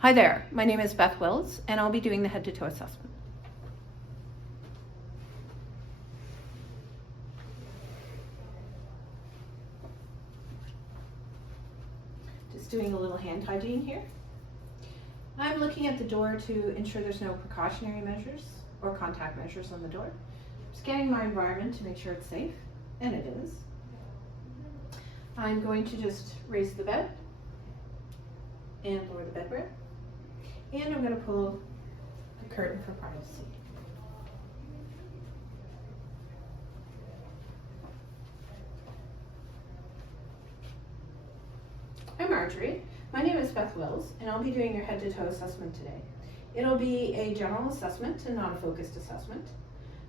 Hi there, my name is Beth Wills, and I'll be doing the head-to-toe assessment. Just doing a little hand hygiene here. I'm looking at the door to ensure there's no precautionary measures or contact measures on the door. Scanning my environment to make sure it's safe, and it is. I'm going to just raise the bed and lower the bed rail. And I'm going to pull the curtain for privacy. Hi Marjorie, my name is Beth Wills, and I'll be doing your head-to-toe assessment today. It'll be a general assessment and not a focused assessment.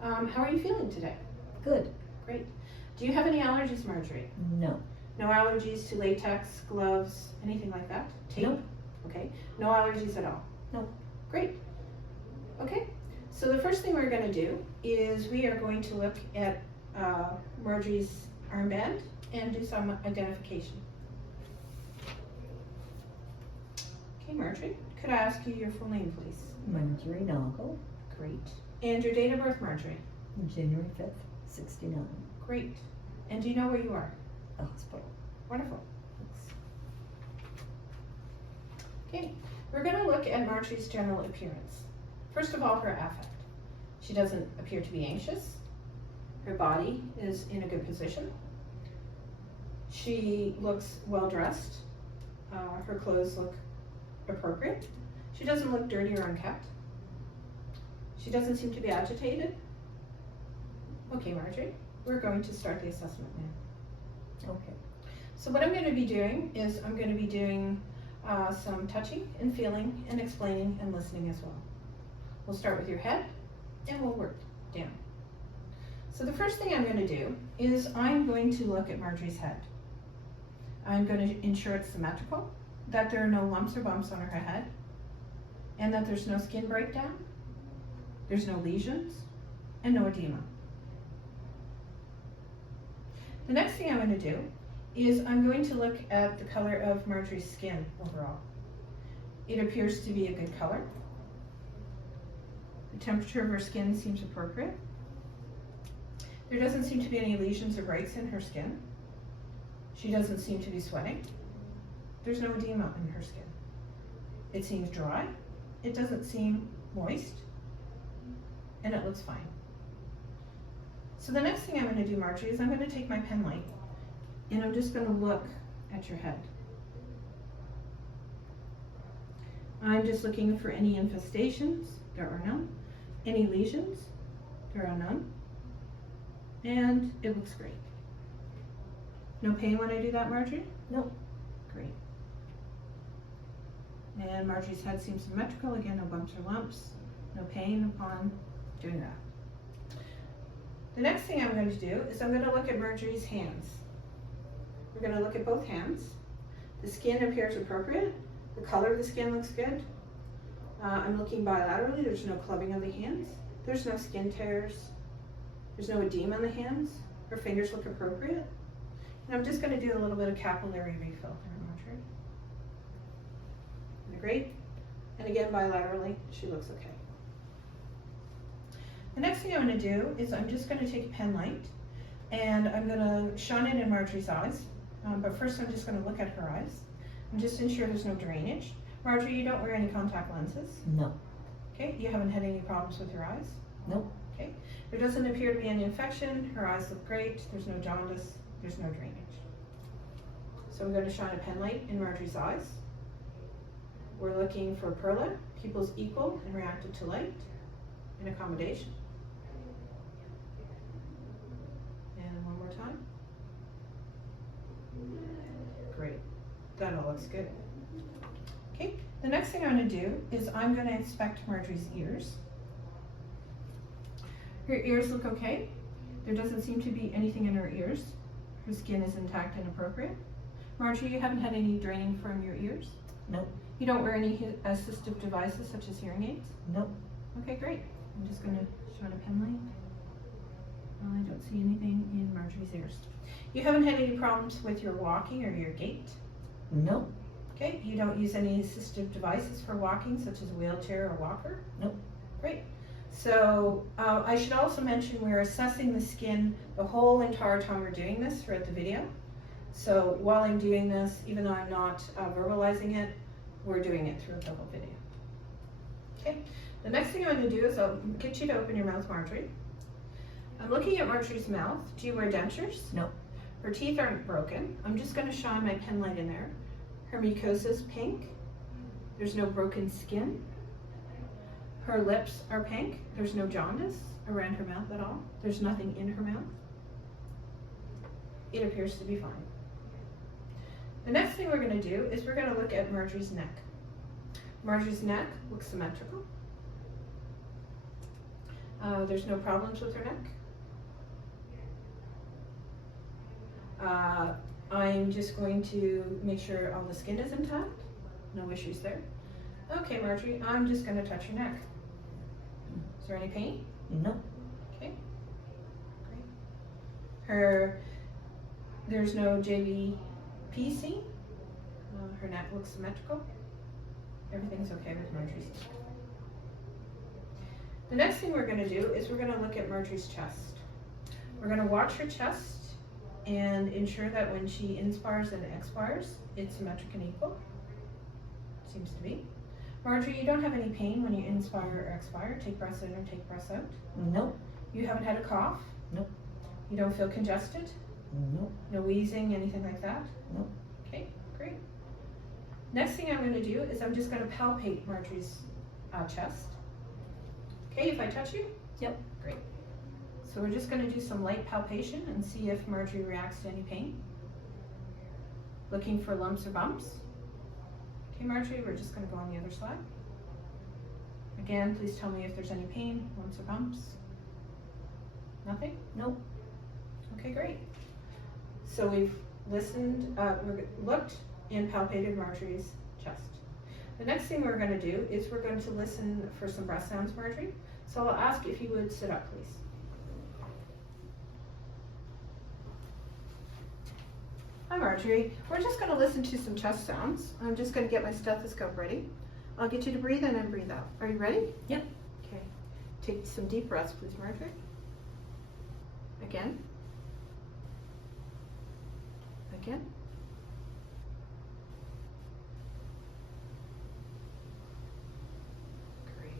How are you feeling today? Good. Great. Do you have any allergies, Marjorie? No. No allergies to latex, gloves, anything like that? Tape? Nope. Okay. No allergies at all? No. Great. Okay. So the first thing we're going to do is we are going to look at Marjorie's armband and do some identification. Okay, Marjorie, could I ask you your full name, please? Marjorie Noggle, Great. And your date of birth, Marjorie? January 5th, 69. Great. And do you know where you are? The hospital. Wonderful. Okay, we're going to look at Marjorie's general appearance. First of all, her affect. She doesn't appear to be anxious. Her body is in a good position. She looks well dressed. Her clothes look appropriate. She doesn't look dirty or unkept. She doesn't seem to be agitated. Okay, Marjorie, we're going to start the assessment now. Okay. So what I'm going to be doing is I'm going to be doing some touching and feeling and explaining and listening as well. We'll start with your head and we'll work down. So the first thing I'm going to do is I'm going to look at Marjorie's head. I'm going to ensure it's symmetrical, that there are no lumps or bumps on her head, and that there's no skin breakdown, there's no lesions, and no edema. The next thing I'm going to do is I'm going to look at the color of Marjorie's skin overall. It appears to be a good color. The temperature of her skin seems appropriate. There doesn't seem to be any lesions or breaks in her skin. She doesn't seem to be sweating. There's no edema in her skin. It seems dry. It doesn't seem moist. And it looks fine. So the next thing I'm going to do, Marjorie, is I'm going to take my pen light and I'm just going to look at your head. I'm just looking for any infestations. There are none. Any lesions. There are none. And it looks great. No pain when I do that, Marjorie? No. Great. And Marjorie's head seems symmetrical. Again, no bumps or lumps. No pain upon doing that. The next thing I'm going to do is I'm going to look at Marjorie's hands. We're going to look at both hands. The skin appears appropriate. The color of the skin looks good. I'm looking bilaterally. There's no clubbing of the hands. There's no skin tears. There's no edema in the hands. Her fingers look appropriate. And I'm just going to do a little bit of capillary refill there, Marjorie. Great. And again, bilaterally, she looks okay. The next thing I'm going to do is I'm just going to take a pen light and I'm going to shine it in Marjorie's eyes. But first I'm just going to look at her eyes and just ensure there's no drainage. Marjorie, you don't wear any contact lenses? No. Okay, you haven't had any problems with your eyes? Nope. Okay, there doesn't appear to be any infection. Her eyes look great. There's no jaundice. There's no drainage. So I'm going to shine a pen light in Marjorie's eyes. We're looking for perla, pupils equal and reactive to light, and accommodation. And one more time. Great. That all looks good. Okay, the next thing I'm going to do is I'm going to inspect Marjorie's ears. Her ears look okay. There doesn't seem to be anything in her ears. Her skin is intact and appropriate. Marjorie, you haven't had any draining from your ears? Nope. You don't wear any assistive devices such as hearing aids? Nope. Okay, great. I'm just going to shine a pen light. I don't see anything in Marjorie's ears. You haven't had any problems with your walking or your gait? Nope. Okay, you don't use any assistive devices for walking, such as a wheelchair or walker? Nope. Great. So I should also mention we're assessing the skin the whole entire time we're doing this throughout the video. So while I'm doing this, even though I'm not verbalizing it, we're doing it throughout the whole video. Okay, the next thing I'm going to do is I'll get you to open your mouth, Marjorie. I'm looking at Marjorie's mouth. Do you wear dentures? No. Her teeth aren't broken. I'm just going to shine my pen light in there. Her mucosa is pink. There's no broken skin. Her lips are pink. There's no jaundice around her mouth at all. There's nothing in her mouth. It appears to be fine. The next thing we're going to do is we're going to look at Marjorie's neck. Marjorie's neck looks symmetrical. There's no problems with her neck. I'm just going to make sure all the skin is intact. No issues there. Okay, Marjorie, I'm just going to touch your neck. Is there any pain? No. Okay, great. There's no JVPC. Her neck looks symmetrical. Everything's okay with Marjorie's neck. The next thing we're going to do is we're going to look at Marjorie's chest. We're going to watch her chest and ensure that when she inspires and expires, it's symmetric and equal. Seems to be. Marjorie, you don't have any pain when you inspire or expire. Take breaths in or take breaths out. Nope. You haven't had a cough? Nope. You don't feel congested? Nope. No wheezing, anything like that? Nope. Okay, great. Next thing I'm going to do is I'm just going to palpate Marjorie's chest. Okay, if I touch you? Yep. Great. So we're just going to do some light palpation and see if Marjorie reacts to any pain. Looking for lumps or bumps. Okay, Marjorie, we're just going to go on the other side. Again, please tell me if there's any pain, lumps or bumps. Nothing? Nope. Okay, great. So we've listened, looked and palpated Marjorie's chest. The next thing we're going to do is we're going to listen for some breath sounds, Marjorie. So I'll ask if you would sit up, please. Hi, Marjorie. We're just going to listen to some chest sounds. I'm just going to get my stethoscope ready. I'll get you to breathe in and breathe out. Are you ready? Yep. Okay. Take some deep breaths, please, Marjorie. Again. Again. Great.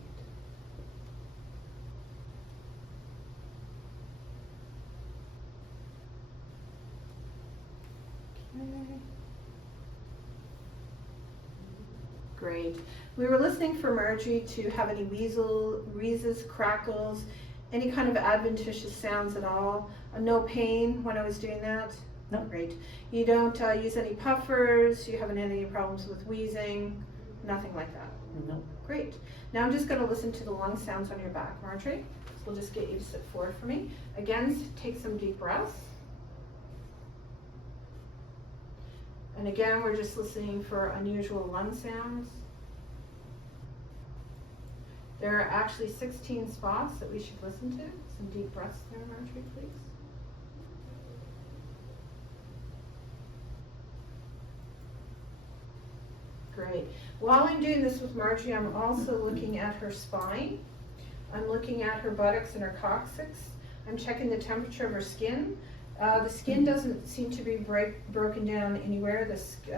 Okay. Great. We were listening for Marjorie to have any wheezes, crackles, any kind of adventitious sounds at all. No pain when I was doing that? No. Great. You don't use any puffers, you haven't had any problems with wheezing, nothing like that? No. Great. Now I'm just going to listen to the lung sounds on your back, Marjorie. So we'll just get you to sit forward for me. Again, take some deep breaths. And again, we're just listening for unusual lung sounds. There are actually 16 spots that we should listen to. Some deep breaths there, Marjorie, please. Great. While I'm doing this with Marjorie, I'm also looking at her spine. I'm looking at her buttocks and her coccyx. I'm checking the temperature of her skin. The skin doesn't seem to be broken down anywhere. The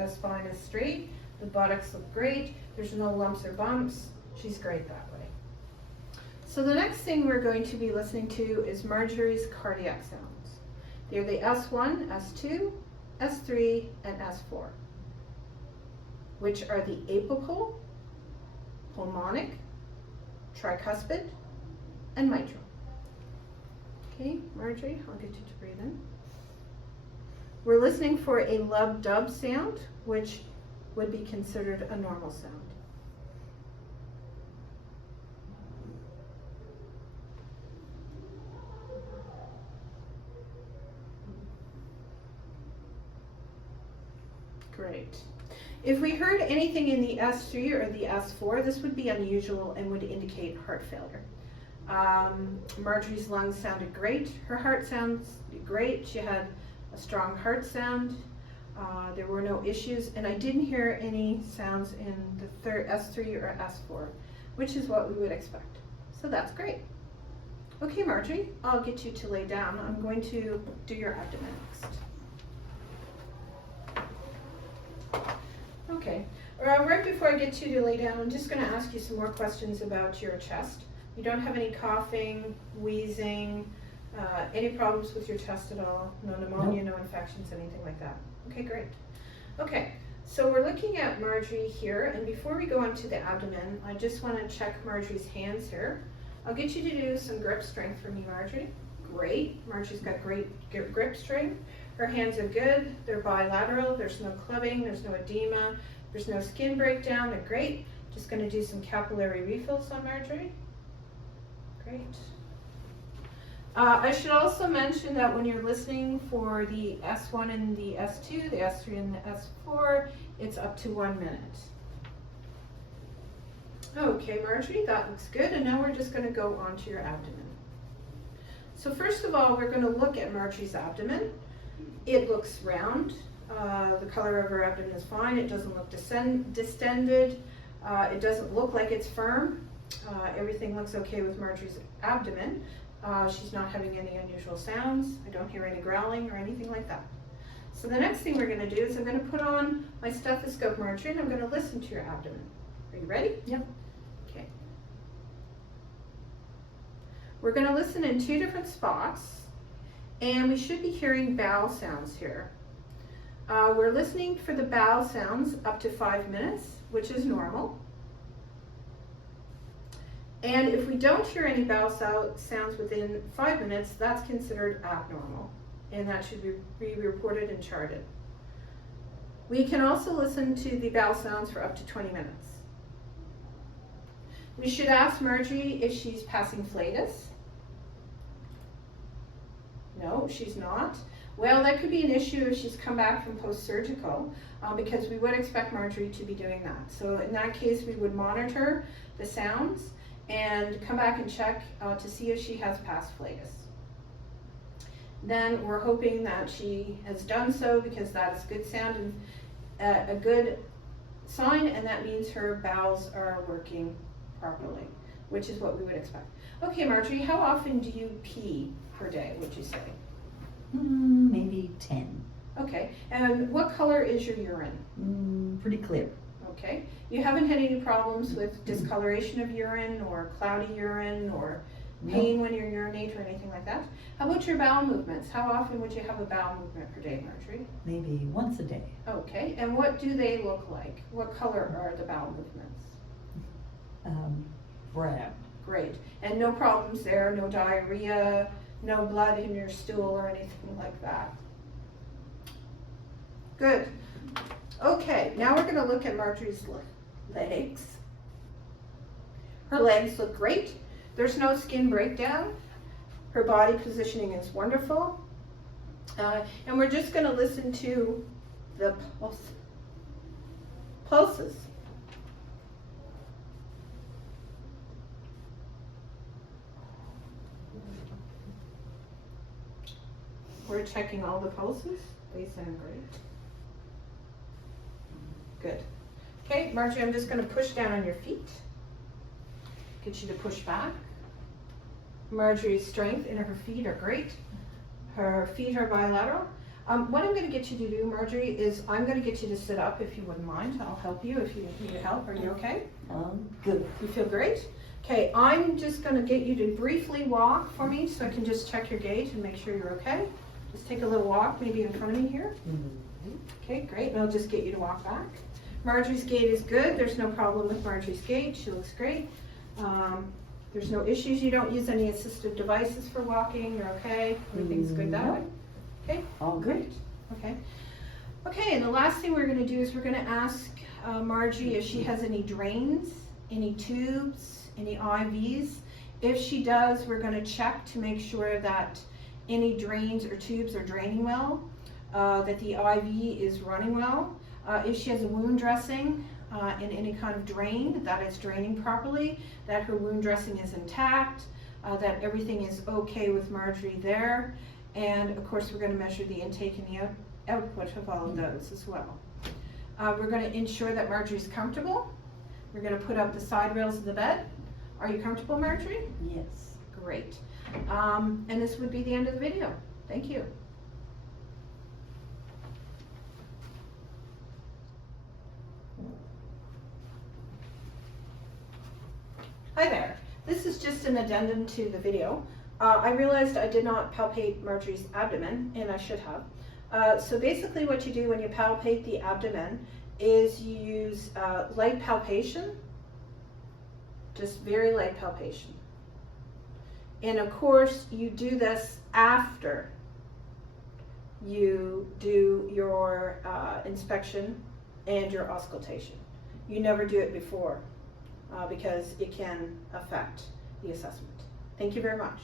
spine is straight. The buttocks look great. There's no lumps or bumps. She's great that way. So the next thing we're going to be listening to is Marjorie's cardiac sounds. They're the S1, S2, S3, and S4, which are the apical, pulmonic, tricuspid, and mitral. Okay, Marjorie, I'll get you to breathe in. We're listening for a lub-dub sound, which would be considered a normal sound. Great. If we heard anything in the S3 or the S4, this would be unusual and would indicate heart failure. Marjorie's lungs sounded great. Her heart sounds great. She had a strong heart sound. There were no issues, and I didn't hear any sounds in the third S3 or S4, which is what we would expect. So that's great. Okay, Marjorie, I'll get you to lay down. I'm going to do your abdomen next. Okay, right before I get you to lay down, I'm just going to ask you some more questions about your chest. You don't have any coughing, wheezing, any problems with your chest at all? No pneumonia, no infections, anything like that? Okay, great. Okay, so we're looking at Marjorie here, and before we go on to the abdomen, I just want to check Marjorie's hands here. I'll get you to do some grip strength for me, Marjorie. Great. Marjorie's got great grip strength. Her hands are good. They're bilateral. There's no clubbing. There's no edema. There's no skin breakdown. They're great. Just going to do some capillary refills on Marjorie. Great. I should also mention that when you're listening for the S1 and the S2, the S3 and the S4, it's up to 1 minute. Okay, Marjorie, that looks good. And now we're just going to go on to your abdomen. So first of all, we're going to look at Marjorie's abdomen. It looks round. The color of her abdomen is fine. It doesn't look distended. It doesn't look like it's firm. Everything looks okay with Marjorie's abdomen. She's not having any unusual sounds. I don't hear any growling or anything like that. So the next thing we're going to do is I'm going to put on my stethoscope, Marjorie, and I'm going to listen to your abdomen. Are you ready? Yep. Okay. We're going to listen in 2 different spots, and we should be hearing bowel sounds here. We're listening for the bowel sounds up to 5 minutes, which is normal. And if we don't hear any bowel sounds within 5 minutes, that's considered abnormal, and that should be reported and charted. We can also listen to the bowel sounds for up to 20 minutes. We should ask Marjorie if she's passing flatus. No, she's not. Well, that could be an issue if she's come back from post-surgical, because we would expect Marjorie to be doing that. So in that case, we would monitor the sounds and come back and check to see if she has passed flatus. Then we're hoping that she has done so, because that is good sound and a good sign, and that means her bowels are working properly, which is what we would expect. Okay, Marjorie, how often do you pee per day, would you say? Maybe 10. Okay, and what color is your urine? Pretty clear. Okay, you haven't had any problems with discoloration of urine or cloudy urine or pain when you urinate or anything like that? How about your bowel movements? How often would you have a bowel movement per day, Marjorie? Maybe once a day. Okay, and what do they look like? What color are the bowel movements? Brown. Great, and no problems there, no diarrhea, no blood in your stool or anything like that? Good. Okay, now we're going to look at Marjorie's legs. Her legs look great. There's no skin breakdown. Her body positioning is wonderful. And we're just going to listen to the pulses. We're checking all the pulses. They sound great. Good. Okay, Marjorie, I'm just going to push down on your feet. Get you to push back. Marjorie's strength in her feet are great. Her feet are bilateral. What I'm going to get you to do, Marjorie, is I'm going to get you to sit up if you wouldn't mind. I'll help you if you need help. Are you okay? Good. You feel great? Okay, I'm just going to get you to briefly walk for me so I can just check your gait and make sure you're okay. Just take a little walk, maybe in front of me here. Okay, great. And I'll just get you to walk back. Marjorie's gait is good. There's no problem with Marjorie's gait. She looks great. There's no issues. You don't use any assistive devices for walking. You're okay. Everything's good that way. Okay. All good. Okay. Okay, and the last thing we're going to do is we're going to ask Marjorie if she has any drains, any tubes, any IVs. If she does, we're going to check to make sure that any drains or tubes are draining well, that the IV is running well. If she has a wound dressing in any kind of drain, that is draining properly, that her wound dressing is intact, that everything is okay with Marjorie there. And of course, we're going to measure the intake and the output of all of those as well. We're going to ensure that Marjorie's comfortable. We're going to put up the side rails of the bed. Are you comfortable, Marjorie? Yes. Great. And this would be the end of the video. Thank you. Hi there. This is just an addendum to the video. I realized I did not palpate Marjorie's abdomen, and I should have. So basically what you do when you palpate the abdomen is you use light palpation, just very light palpation. And of course you do this after you do your inspection and your auscultation. You never do it before because it can affect the assessment. Thank you very much.